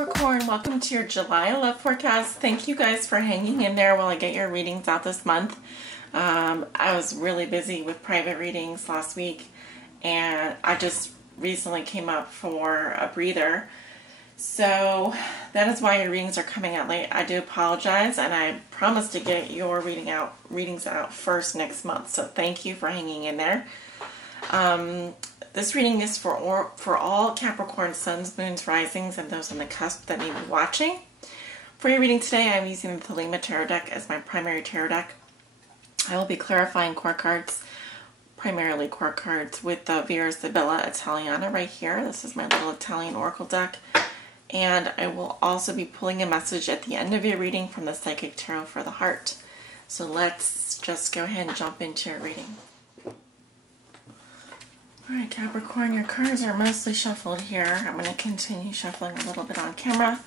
Capricorn, welcome to your July love forecast. Thank you guys for hanging in there while I get your readings out this month. I was really busy with private readings last week, and I just recently came up for a breather. So that is why your readings are coming out late. I do apologize, and I promise to get your readings out first next month. So thank you for hanging in there. This reading is for all Capricorn suns, moons, risings, and those on the cusp that may be watching. For your reading today, I'm using the PETALED tarot deck as my primary tarot deck. I will be clarifying core cards, primarily core cards, with the Vera Sibilla Italiana right here. This is my little Italian oracle deck. And I will also be pulling a message at the end of your reading from the Psychic Tarot for the Heart. So let's just go ahead and jump into your reading. Alright, Capricorn, your cards are mostly shuffled here. I'm going to continue shuffling a little bit on camera.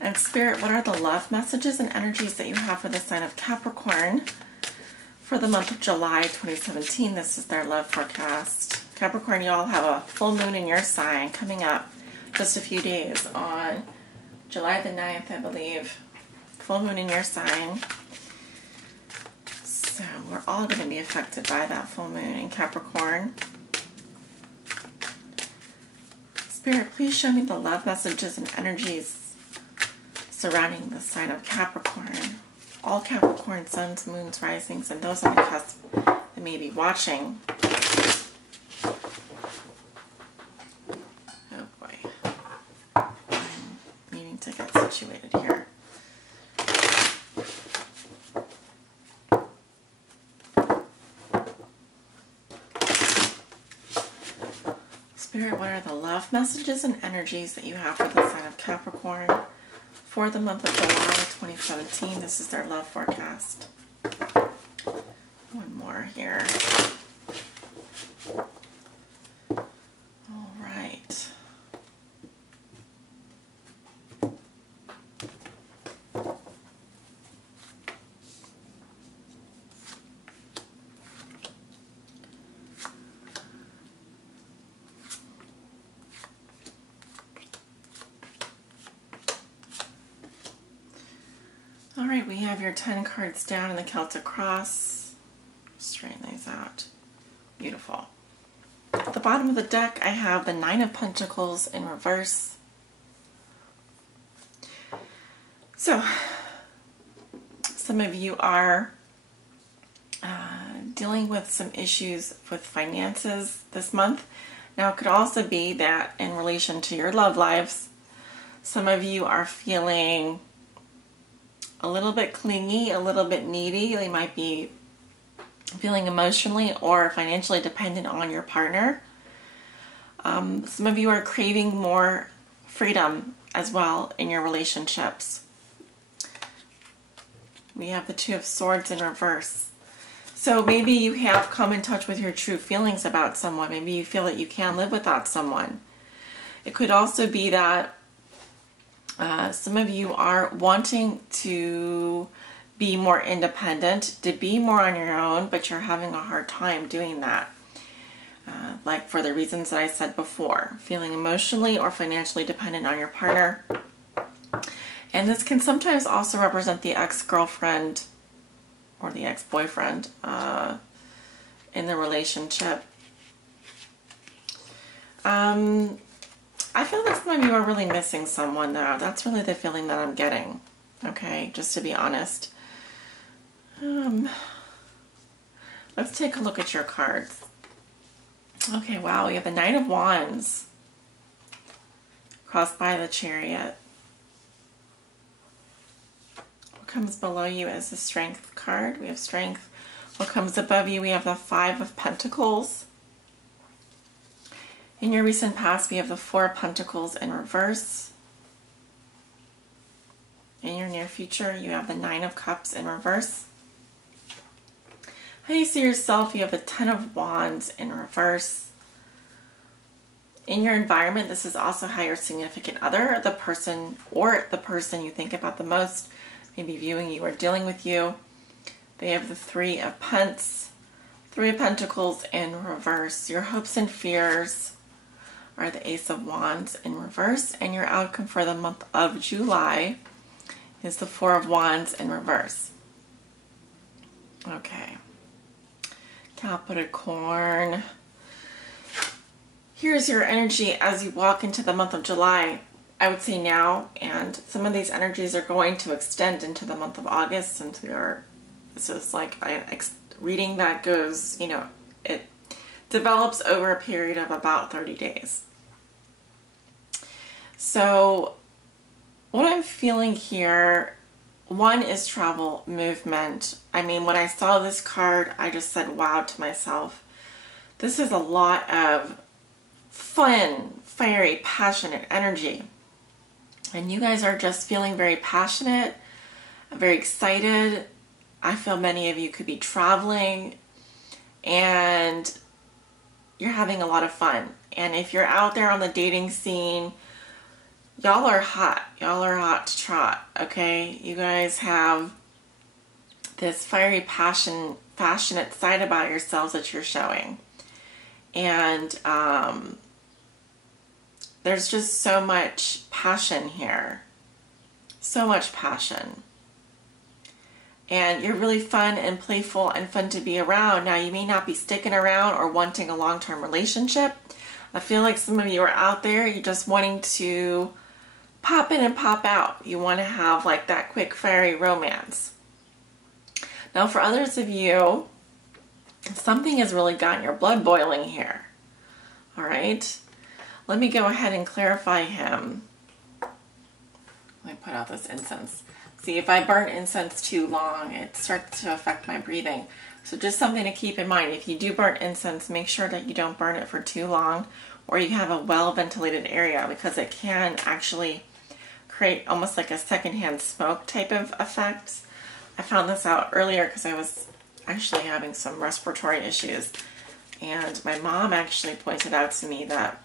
And Spirit, what are the love messages and energies that you have for the sign of Capricorn for the month of July 2017? This is their love forecast. Capricorn, you all have a full moon in your sign coming up just a few days on July the 9th, I believe. Full moon in your sign. So we're all going to be affected by that full moon in Capricorn. Spirit, please show me the love messages and energies surrounding the sign of Capricorn. All Capricorn suns, moons, risings, and those on the cusp that may be watching. Oh boy. I'm needing to get situated here. Spirit, what are the love messages and energies that you have for the sign of Capricorn for the month of July 2017? This is their love forecast. One more here. All right. Alright, we have your 10 cards down in the Celtic cross. Straighten these out. Beautiful. At the bottom of the deck, I have the 9 of Pentacles in reverse. So, some of you are dealing with some issues with finances this month. Now, it could also be that in relation to your love lives, some of you are feeling a little bit clingy, a little bit needy. They might be feeling emotionally or financially dependent on your partner. Some of you are craving more freedom as well in your relationships. We have the 2 of Swords in reverse. So maybe you have come in touch with your true feelings about someone. Maybe you feel that you can't live without someone. It could also be that some of you are wanting to be more independent, to be more on your own, but you're having a hard time doing that. Like for the reasons that I said before, feeling emotionally or financially dependent on your partner. And this can sometimes also represent the ex-girlfriend or the ex-boyfriend in the relationship. I feel like some of you are really missing someone though. That's really the feeling that I'm getting. Okay, just to be honest. Let's take a look at your cards. Okay, wow, we have the 9 of Wands crossed by the Chariot. What comes below you is the Strength card. We have Strength. What comes above you, we have the 5 of Pentacles. In your recent past, we have the 4 of Pentacles in reverse. In your near future, you have the 9 of Cups in reverse. How you see yourself, you have the 10 of Wands in reverse. In your environment, this is also how your significant other, the person you think about the most, maybe viewing you or dealing with you. They have the 3 of Pentacles in reverse. Your hopes and fears are the Ace of Wands in reverse, and your outcome for the month of July is the Four of Wands in reverse. Okay. Capricorn. Here's your energy as you walk into the month of July. I would say now, and some of these energies are going to extend into the month of August, since this is like a reading that goes, you know, it develops over a period of about 30 days. So what I'm feeling here, one is travel, movement. I mean, when I saw this card, I just said wow to myself. This is a lot of fun, fiery, passionate energy. And you guys are just feeling very passionate, very excited. I feel many of you could be traveling and you're having a lot of fun. And if you're out there on the dating scene, y'all are hot. Y'all are hot to trot, okay? You guys have this fiery, passionate side about yourselves that you're showing. And there's just so much passion here. So much passion. And you're really fun and playful and fun to be around. Now, you may not be sticking around or wanting a long-term relationship. I feel like some of you are out there, you're just wanting to pop in and pop out. You want to have like that quick, fiery romance. Now, for others of you, something has really gotten your blood boiling here. All right? Let me go ahead and clarify him. Let me put out this incense. See, if I burn incense too long, it starts to affect my breathing. So just something to keep in mind. If you do burn incense, make sure that you don't burn it for too long, or you have a well-ventilated area, because it can actually create almost like a secondhand smoke type of effect. I found this out earlier because I was actually having some respiratory issues. And my mom actually pointed out to me that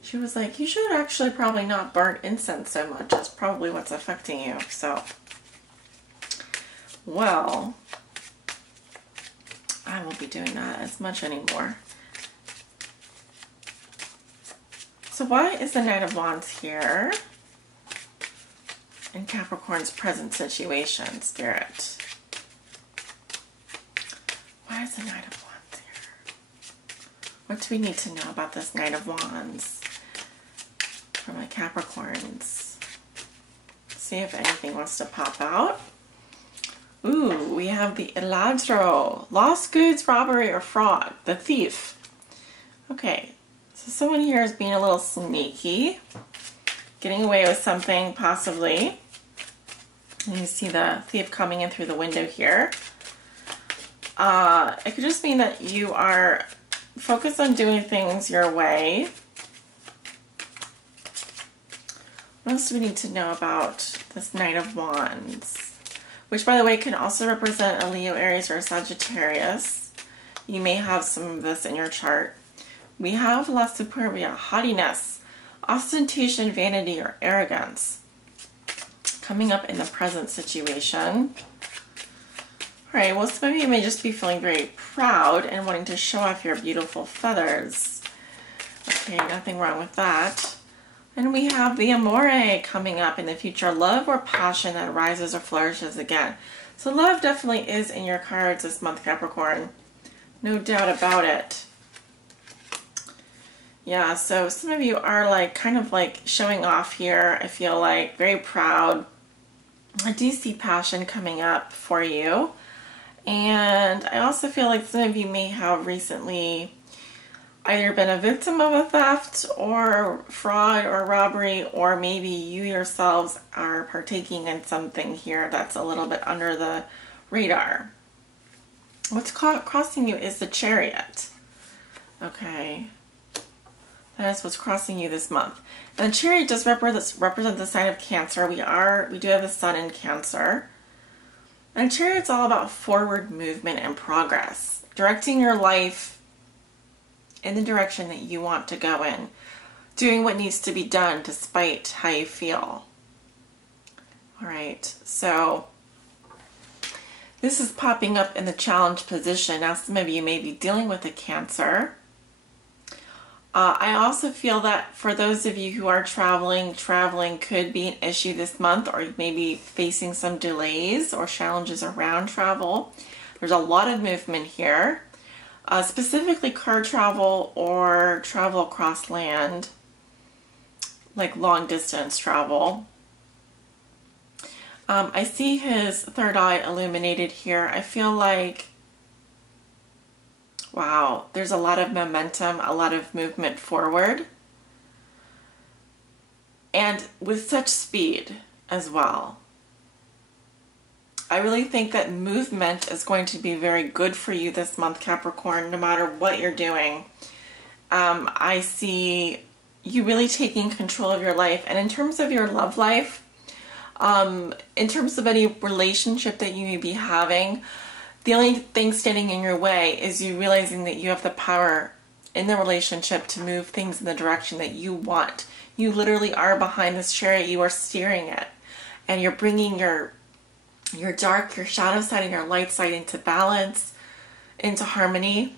she was like, you should actually probably not burn incense so much. That's probably what's affecting you. So, well, I won't be doing that as much anymore. So why is the Knight of Wands here in Capricorn's present situation, Spirit? Why is the Knight of Wands here? What do we need to know about this Knight of Wands for my Capricorns? See if anything wants to pop out. Ooh, we have the Eladro. Lost goods, robbery, or fraud. The thief. Okay, so someone here is being a little sneaky. Getting away with something, possibly. And you see the thief coming in through the window here. It could just mean that you are focused on doing things your way. What else do we need to know about this Knight of Wands? Which, by the way, can also represent a Leo, Aries, or a Sagittarius. You may have some of this in your chart. We have La Superbia, haughtiness, ostentation, vanity, or arrogance. Coming up in the present situation. Alright, well, some of you may just be feeling very proud and wanting to show off your beautiful feathers. Okay, nothing wrong with that. And we have the Amore coming up in the future. Love or passion that rises or flourishes again. So love definitely is in your cards this month, Capricorn. No doubt about it. Yeah, so some of you are like kind of like showing off here. I feel like very proud. I do see passion coming up for you. And I also feel like some of you may have recently either been a victim of a theft or fraud or robbery, or maybe you yourselves are partaking in something here that's a little bit under the radar. What's crossing you is the Chariot. Okay. That is what's crossing you this month. And the Chariot does represent the sign of Cancer. We do have the Sun in Cancer. And Chariot's all about forward movement and progress. Directing your life in the direction that you want to go in. Doing what needs to be done despite how you feel. Alright, so this is popping up in the challenge position. Now some of you may be dealing with a Cancer. I also feel that for those of you who are traveling could be an issue this month, or maybe facing some delays or challenges around travel. There's a lot of movement here, specifically car travel or travel across land, like long distance travel. I see his third eye illuminated here. I feel like, wow, there's a lot of momentum, a lot of movement forward, and with such speed as well. I really think that movement is going to be very good for you this month, Capricorn, no matter what you're doing. I see you really taking control of your life. And in terms of your love life, in terms of any relationship that you may be having, the only thing standing in your way is you realizing that you have the power in the relationship to move things in the direction that you want. You literally are behind this chariot. You are steering it. And you're bringing your dark, your shadow side, and your light side into balance, into harmony.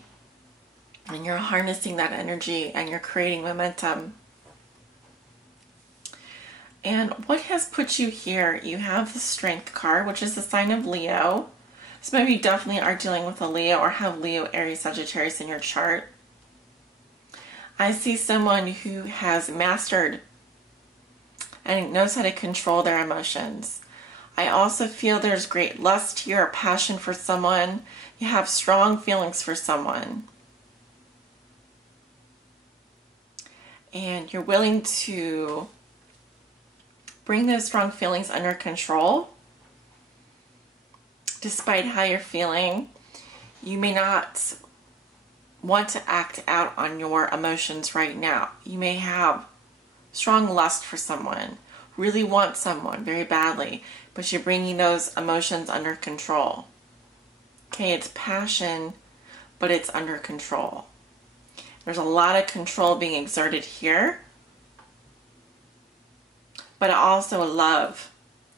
And you're harnessing that energy and you're creating momentum. And what has put you here? You have the Strength card, which is the sign of Leo. So maybe you definitely are dealing with a Leo or have Leo, Aries, Sagittarius in your chart. I see someone who has mastered and knows how to control their emotions. I also feel there's great lust here or passion for someone. You have strong feelings for someone. And you're willing to bring those strong feelings under control. Despite how you're feeling, you may not want to act out on your emotions right now. You may have strong lust for someone, really want someone very badly, but you're bringing those emotions under control. Okay, it's passion, but it's under control. There's a lot of control being exerted here, but also love.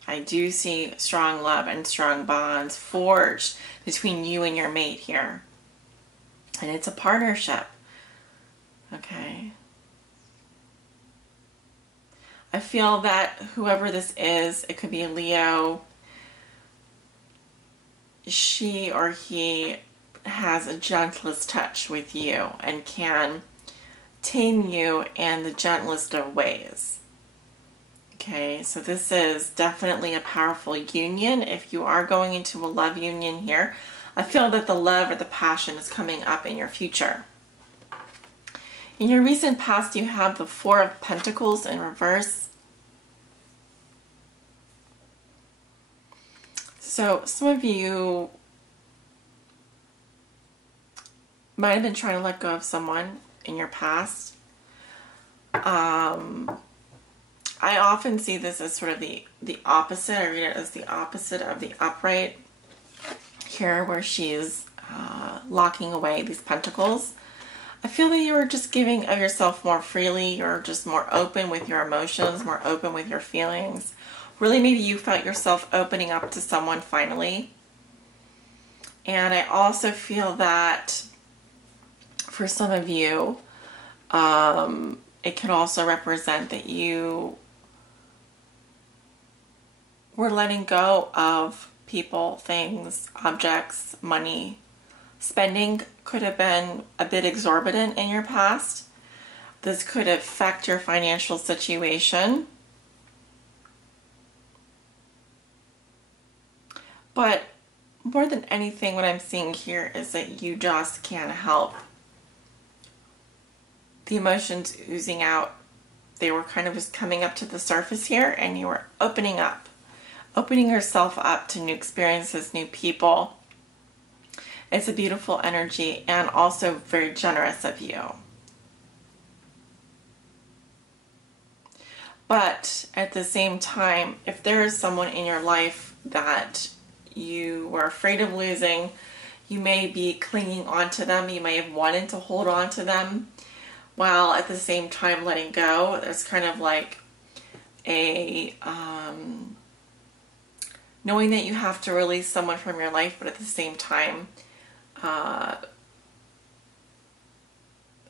I do see strong love and strong bonds forged between you and your mate here. And it's a partnership. Okay. I feel that whoever this is, it could be a Leo, she or he has a gentlest touch with you and can tame you in the gentlest of ways. Okay, so this is definitely a powerful union. If you are going into a love union here, I feel that the love or the passion is coming up in your future. In your recent past, you have the Four of Pentacles in reverse. So some of you might have been trying to let go of someone in your past. I often see this as sort of the opposite. I read it as the opposite of the upright here, where she's locking away these pentacles. I feel that you're just giving of yourself more freely. You're just more open with your emotions, more open with your feelings. Really, maybe you felt yourself opening up to someone finally. And I also feel that for some of you, it can also represent that you were letting go of people, things, objects, money. Spending could have been a bit exorbitant in your past. This could affect your financial situation. But more than anything, what I'm seeing here is that you just can't help the emotions oozing out. They were kind of just coming up to the surface here, and you were opening yourself up to new experiences, new people. It's a beautiful energy and also very generous of you. But at the same time, if there is someone in your life that you were afraid of losing, you may be clinging on to them. You may have wanted to hold on to them, while at the same time letting go. There's kind of like a knowing that you have to release someone from your life, but at the same time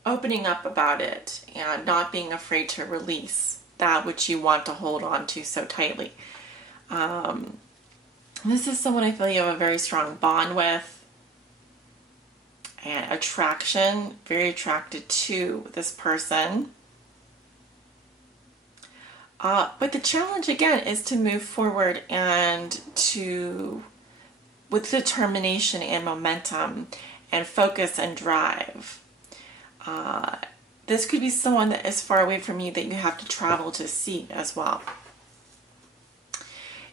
opening up about it and not being afraid to release that which you want to hold on to so tightly. This is someone I feel you have a very strong bond with, and attraction, very attracted to this person. But the challenge again is to move forward and with determination and momentum and focus and drive. This could be someone that is far away from you that you have to travel to see as well.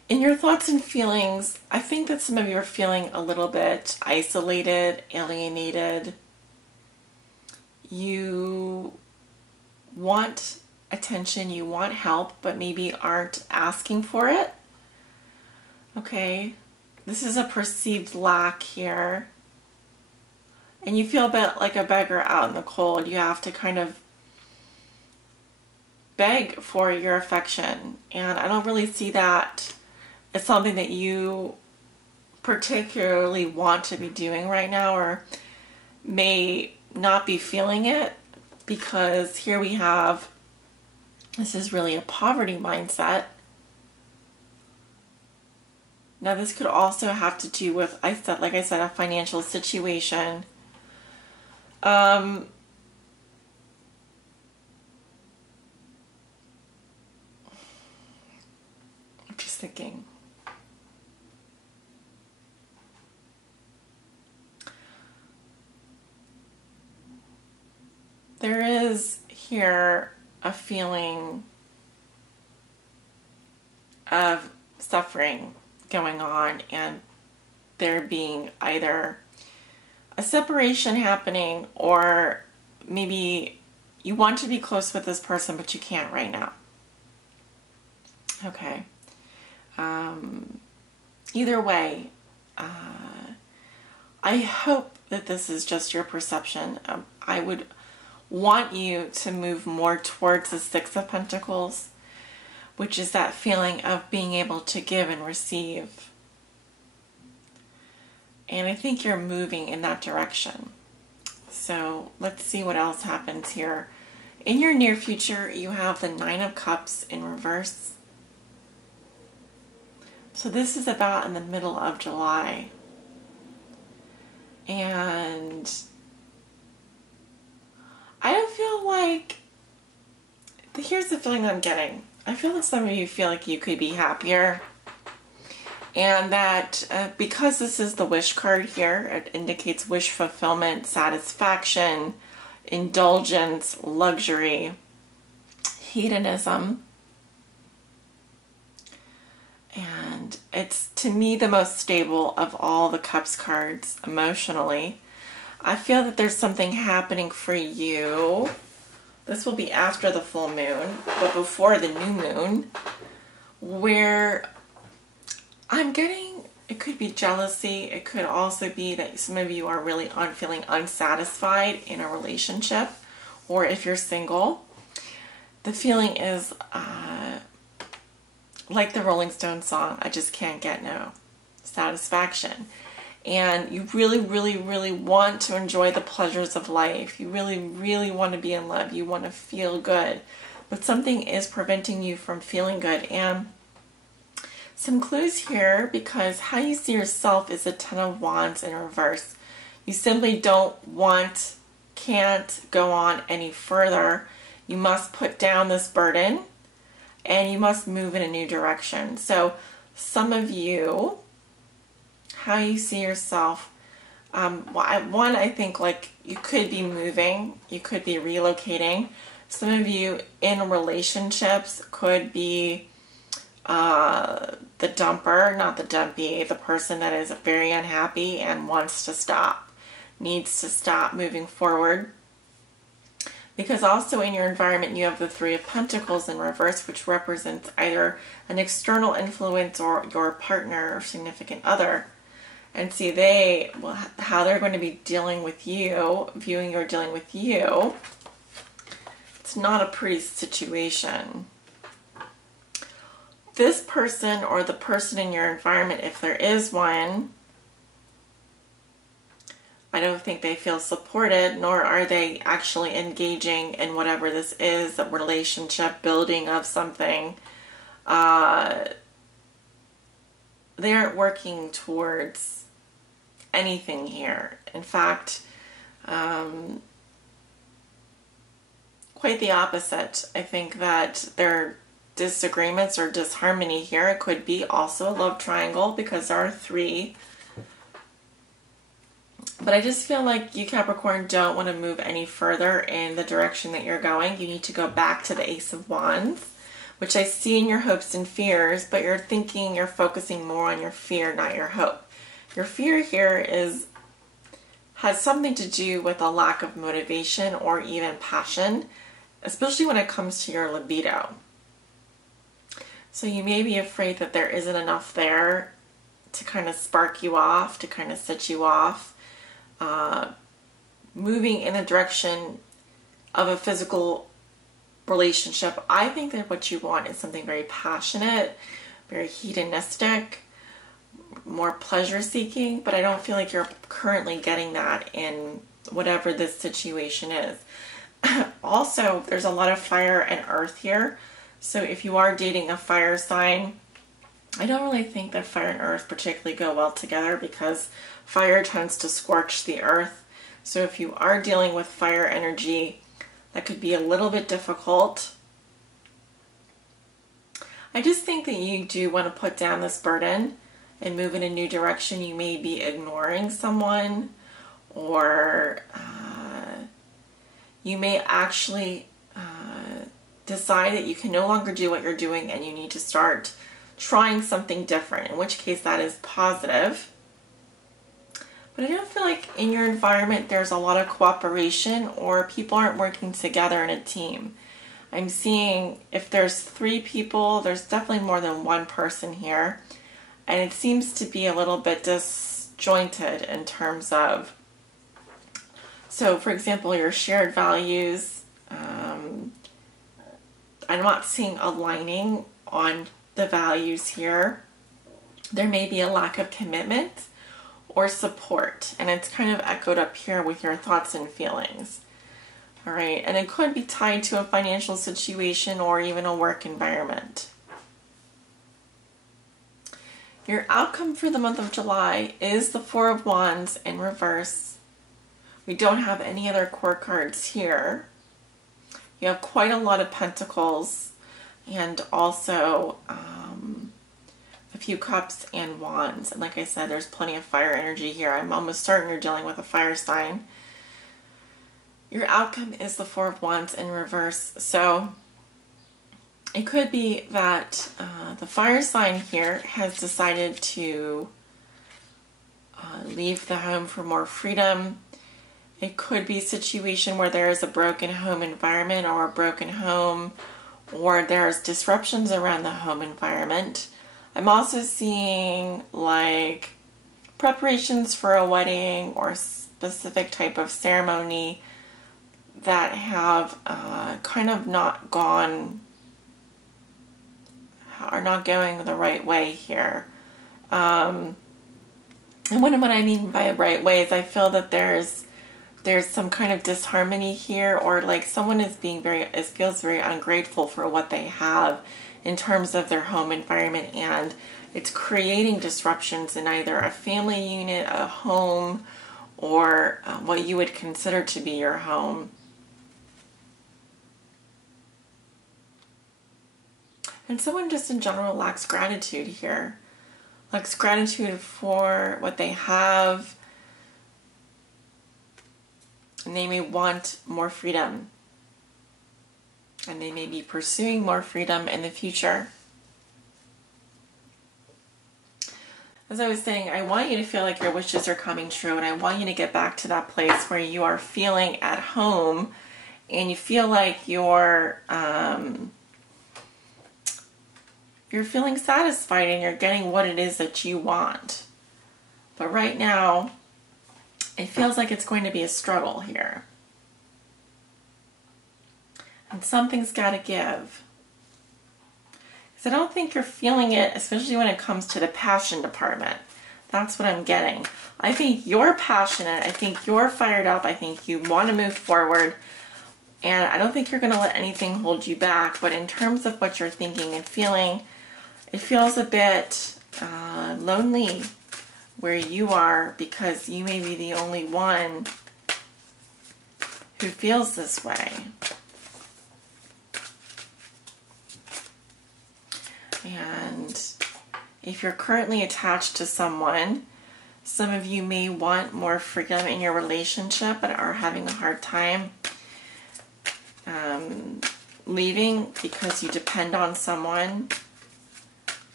In your thoughts and feelings, I think that some of you are feeling a little bit isolated, alienated. You want attention, you want help, but maybe aren't asking for it. Okay, this is a perceived lack here. And you feel a bit like a beggar out in the cold. You have to kind of beg for your affection. And I don't really see that as something that you particularly want to be doing right now, or may not be feeling it, because here we have, this is really a poverty mindset. Now this could also have to do with, like I said, a financial situation. I'm just thinking. There is here a feeling of suffering going on, and there being either a separation happening, or maybe you want to be close with this person but you can't right now. Okay. Either way, I hope that this is just your perception. I would want you to move more towards the Six of Pentacles, which is that feeling of being able to give and receive. And I think you're moving in that direction. So let's see what else happens here. In your near future, you have the Nine of Cups in reverse. So this is about in the middle of July. And I don't feel like, here's the feeling I'm getting. I feel that some of you feel like you could be happier. And that because this is the wish card here, it indicates wish fulfillment, satisfaction, indulgence, luxury, hedonism. And it's, to me, the most stable of all the Cups cards emotionally. I feel that there's something happening for you. This will be after the full moon, but before the new moon, where I'm getting, it could be jealousy. It could also be that some of you are really feeling unsatisfied in a relationship, or if you're single, the feeling is like the Rolling Stones song, I just can't get no satisfaction. And you really, really, really want to enjoy the pleasures of life. You really, really want to be in love. You want to feel good. But something is preventing you from feeling good. And some clues here, because how you see yourself is the Ten of Wands in reverse. You simply don't want, can't go on any further. You must put down this burden and you must move in a new direction. So some of you, how you see yourself, I think like you could be moving, you could be relocating. Some of you in relationships could be the dumper, not the dumpy, the person that is very unhappy and wants to stop, needs to stop moving forward. Because also in your environment you have the Three of Pentacles in reverse, which represents either an external influence or your partner or significant other. And see, how they're going to be dealing with you, viewing or dealing with you. It's not a pretty situation. This person or the person in your environment, if there is one, I don't think they feel supported, nor are they actually engaging in whatever this is, a relationship, building of something. They aren't working towards anything here. In fact, quite the opposite. I think that their disagreements or disharmony here, it could be also a love triangle because there are 3. But I just feel like you, Capricorn, don't want to move any further in the direction that you're going. You need to go back to the Ace of Wands, which I see in your hopes and fears, but you're focusing more on your fear, not your hope. Your fear here has something to do with a lack of motivation or even passion, especially when it comes to your libido. So you may be afraid that there isn't enough there to kind of spark you off, to kind of set you off. Moving in the direction of a physical relationship, I think that what you want is something very passionate, very hedonistic, more pleasure seeking, but I don't feel like you're currently getting that in whatever this situation is. Also, there's a lot of fire and earth here, so if you are dating a fire sign, I don't really think that fire and earth particularly go well together because fire tends to scorch the earth. So if you are dealing with fire energy, that could be a little bit difficult. I just think that you do want to put down this burden and move in a new direction. You may be ignoring someone, or you may actually decide that you can no longer do what you're doing and you need to start trying something different, in which case that is positive. But I don't feel like in your environment there's a lot of cooperation, or people aren't working together in a team. I'm seeing if there's 3 people, there's definitely more than one person here. And it seems to be a little bit disjointed in terms of, so for example, your shared values, I'm not seeing aligning on the values here. There may be a lack of commitment or support, and it's kind of echoed up here with your thoughts and feelings. All right, and it could be tied to a financial situation or even a work environment. Your outcome for the month of July is the 4 of Wands in reverse. We don't have any other core cards here. You have quite a lot of pentacles and also a few cups and wands. And like I said, there's plenty of fire energy here. I'm almost certain you're dealing with a fire sign. Your outcome is the 4 of Wands in reverse. So it could be that the fire sign here has decided to leave the home for more freedom. It could be a situation where there is a broken home environment or a broken home, or there's disruptions around the home environment. I'm also seeing like preparations for a wedding or specific type of ceremony that have kind of not gone, are not going the right way here. And what I mean by right way is I feel that there's some kind of disharmony here, or like someone is being feels very ungrateful for what they have in terms of their home environment, and it's creating disruptions in either a family unit, a home, or what you would consider to be your home. And someone just in general lacks gratitude here. Lacks gratitude for what they have. And they may want more freedom. And they may be pursuing more freedom in the future. As I was saying, I want you to feel like your wishes are coming true, and I want you to get back to that place where you are feeling at home and you feel like you're feeling satisfied and you're getting what it is that you want. But right now, it feels like it's going to be a struggle here. And something's got to give. Because I don't think you're feeling it, especially when it comes to the passion department. That's what I'm getting. I think you're passionate. I think you're fired up. I think you want to move forward. And I don't think you're going to let anything hold you back. But in terms of what you're thinking and feeling, it feels a bit lonely where you are, because you may be the only one who feels this way. And if you're currently attached to someone, some of you may want more freedom in your relationship but are having a hard time leaving because you depend on someone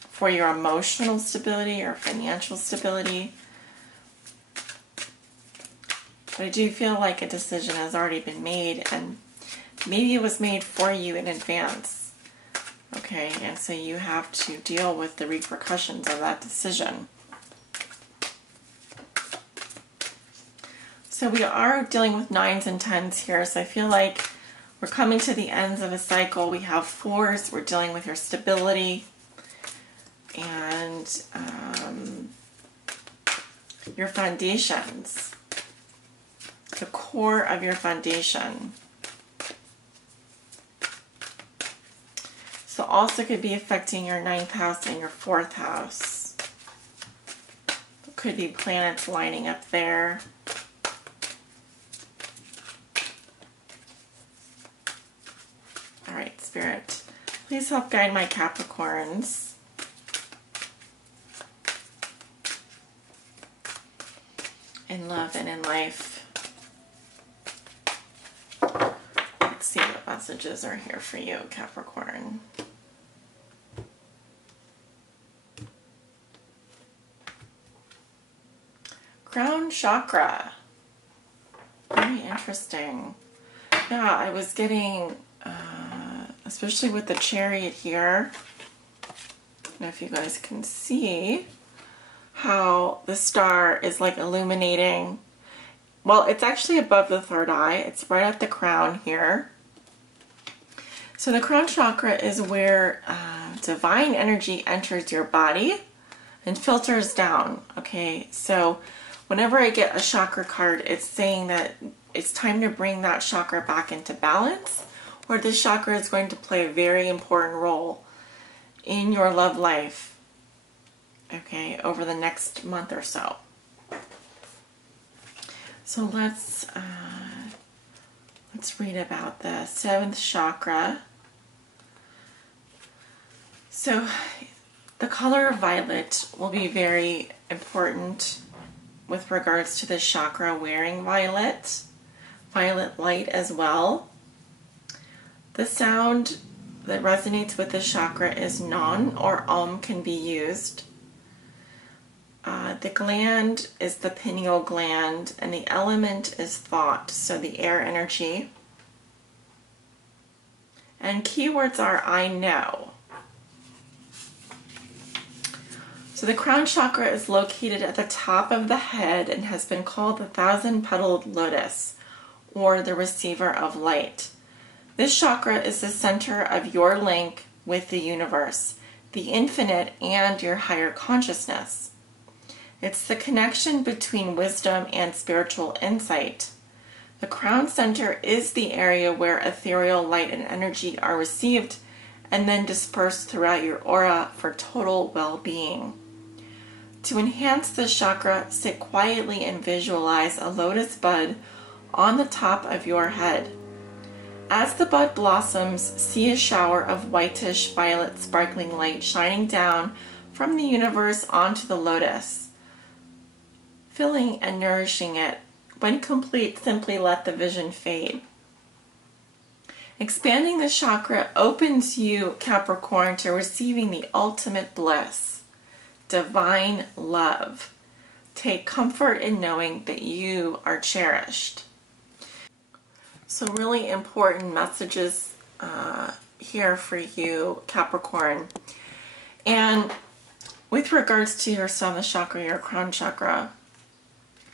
for your emotional stability or financial stability. But I do feel like a decision has already been made, and maybe it was made for you in advance. Okay, and so you have to deal with the repercussions of that decision. So we are dealing with 9s and 10s here, so I feel like we're coming to the ends of a cycle. We have 4s, we're dealing with your stability and your foundations, the core of your foundation. So also could be affecting your 9th house and your 4th house. Could be planets lining up there. All right, Spirit, please help guide my Capricorns. In love and in life. Let's see what messages are here for you, Capricorn. Crown chakra. Very interesting. Yeah, I was getting, especially with the Chariot here, I don't know if you guys can see how the star is like illuminating. Well, it's actually above the third eye. It's right at the crown here. So the crown chakra is where divine energy enters your body and filters down. Okay, so whenever I get a chakra card, it's saying that it's time to bring that chakra back into balance, or this chakra is going to play a very important role in your love life, okay, over the next month or so. So let's read about the 7th chakra. So the color violet will be very important with regards to this chakra, wearing violet light as well. The sound that resonates with this chakra is non or can be used. The gland is the pineal gland, and the element is thought, so the air energy. And keywords are I know. So the crown chakra is located at the top of the head and has been called the 1,000-petaled lotus, or the receiver of light. This chakra is the center of your link with the universe, the infinite, and your higher consciousness. It's the connection between wisdom and spiritual insight. The crown center is the area where ethereal light and energy are received and then dispersed throughout your aura for total well-being. To enhance this chakra, sit quietly and visualize a lotus bud on the top of your head. As the bud blossoms, see a shower of whitish violet sparkling light shining down from the universe onto the lotus, filling and nourishing it. When complete, simply let the vision fade. Expanding the chakra opens you, Capricorn, to receiving the ultimate bliss, divine love. Take comfort in knowing that you are cherished. So really important messages here for you, Capricorn. And with regards to your 7th chakra, your crown chakra,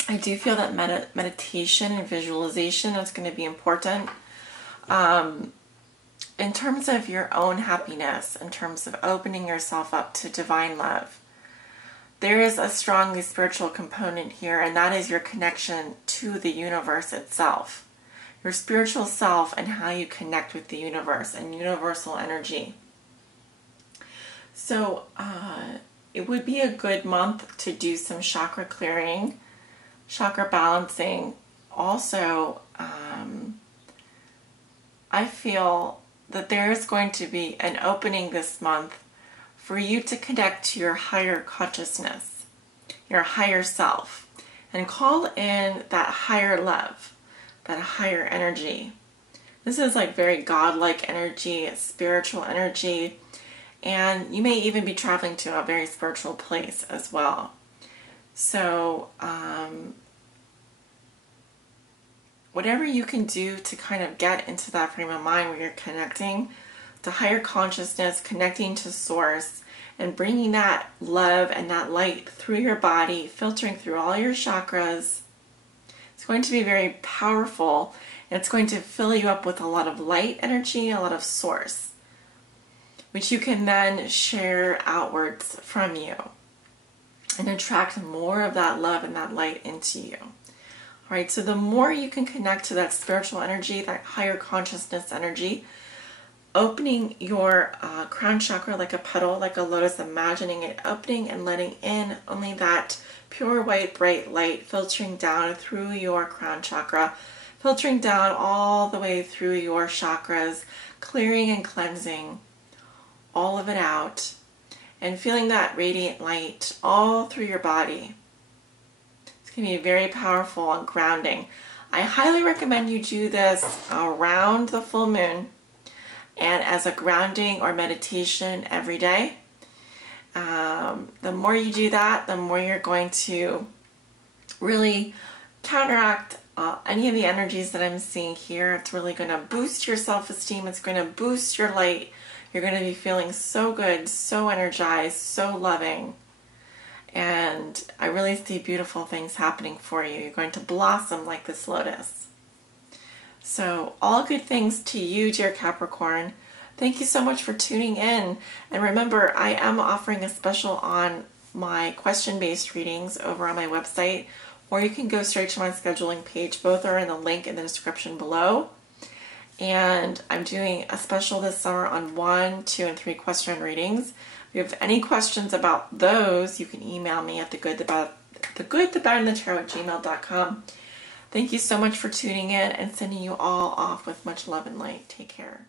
I do feel that meditation and visualization is going to be important in terms of your own happiness, in terms of opening yourself up to divine love. there is a strongly spiritual component here, and that is your connection to the universe itself. Your spiritual self and how you connect with the universe and universal energy. So it would be a good month to do some chakra clearing, chakra balancing. Also, I feel that there is going to be an opening this month for you to connect to your higher consciousness, your higher self, and call in that higher love, that higher energy. This is like very godlike energy, spiritual energy, and you may even be traveling to a very spiritual place as well. So whatever you can do to kind of get into that frame of mind where you're connecting to higher consciousness, connecting to source, and bringing that love and that light through your body, filtering through all your chakras. It's going to be very powerful, and it's going to fill you up with a lot of light energy, a lot of source, which you can then share outwards from you and attract more of that love and that light into you. All right, so the more you can connect to that spiritual energy, that higher consciousness energy, opening your crown chakra like a petal, like a lotus, imagining it opening and letting in only that pure white bright light, filtering down through your crown chakra, filtering down all the way through your chakras, clearing and cleansing all of it out, and feeling that radiant light all through your body. It's going to be very powerful and grounding. I highly recommend you do this around the full moon and as a grounding or meditation every day. The more you do that, the more you're going to really counteract any of the energies that I'm seeing here. It's really going to boost your self-esteem. It's going to boost your light. You're going to be feeling so good, so energized, so loving. And I really see beautiful things happening for you. You're going to blossom like this lotus. So all good things to you, dear Capricorn. Thank you so much for tuning in. And remember, I am offering a special on my question-based readings over on my website, or you can go straight to my scheduling page. Both are in the link in the description below. And I'm doing a special this summer on 1, 2, and 3 question readings. If you have any questions about those, you can email me at thegood.thetarot@gmail.com. Thank you so much for tuning in, and sending you all off with much love and light. Take care.